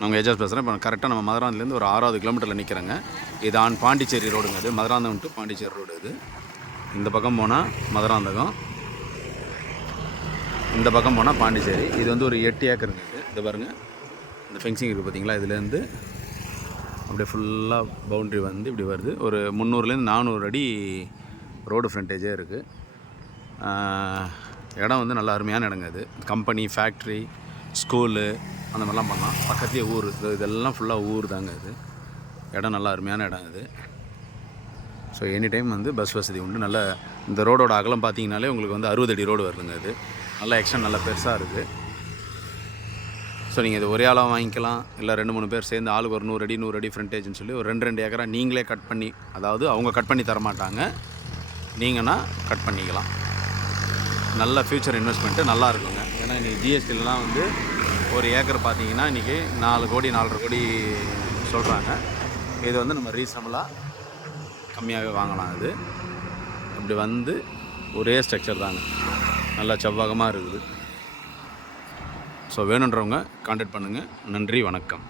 நாங்கள் ஏஜாஸ் பேசுகிறேன். இப்போ கரெக்டாக நம்ம மதுராந்தகத்துலேருந்து ஒரு 6வது கிலோமீட்டரில் நிற்கிறேங்க. இது பாண்டிச்சேரி ரோடுங்க. இது மதுராந்தகம் டு பாண்டிச்சேரி ரோடு. இது இந்த பக்கம் போனால் மதுராந்தகம், இந்த பக்கம் போனால் பாண்டிச்சேரி. இது வந்து ஒரு 8 ஏக்கருங்க. இது பாருங்கள், இந்த ஃபென்சிங் இருக்குது பார்த்தீங்களா, இதுலேருந்து அப்படியே ஃபுல்லாக பவுண்ட்ரி வந்து இப்படி வருது. ஒரு 300லேருந்து 400 அடி ரோடு ஃப்ரண்டேஜே இருக்குது. இடம் வந்து நல்ல அருமையான இடங்க. இது கம்பெனி, ஃபேக்ட்ரி, ஸ்கூலு அந்த மாதிரிலாம் பண்ணலாம். பக்கத்துலேயே ஊர், இதெல்லாம் ஃபுல்லாக ஊர் தாங்க. இது இடம் நல்லா அருமையான இடம் இது. ஸோ எனி டைம் வந்து பஸ் வசதி உண்டு. நல்ல இந்த ரோடோட அகலம் பார்த்தீங்கனாலே உங்களுக்கு வந்து 60 அடி ரோடு வருதுங்க. இது நல்லா எக்ஸ்டன் நல்லா பெருசாக இருக்குது. ஸோ நீங்கள் இது ஒரே ஆளாக வாங்கிக்கலாம், இல்லை 2-3 பேர் சேர்ந்து ஆளுக்கு ஒரு 100 அடி 100 அடி ஃப்ரண்டேஜ்னு சொல்லி ஒரு 2 ஏக்கரா நீங்களே கட் பண்ணி, அதாவது அவங்க கட் பண்ணி தரமாட்டாங்க, நீங்கன்னா கட் பண்ணிக்கலாம். நல்ல ஃப்யூச்சர் இன்வெஸ்ட்மெண்ட்டு நல்லா இருக்குங்க. ஏன்னா இன்றைக்கி ஜிஎஸ்டிலலாம் வந்து ஒரு ஏக்கர் பார்த்தீங்கன்னா இன்றைக்கி 4 கோடி 4.5 கோடி சொல்கிறாங்க. இது வந்து நம்ம ரீசனபுளாக கம்மியாகவே வாங்கலாம். இது இப்படி வந்து ஒரே ஸ்ட்ரக்சர் தாங்க, நல்லா செவ்வாகமாக இருக்குது. ஸோ வேணுன்றவங்க கான்டாக்ட் பண்ணுங்கள். நன்றி, வணக்கம்.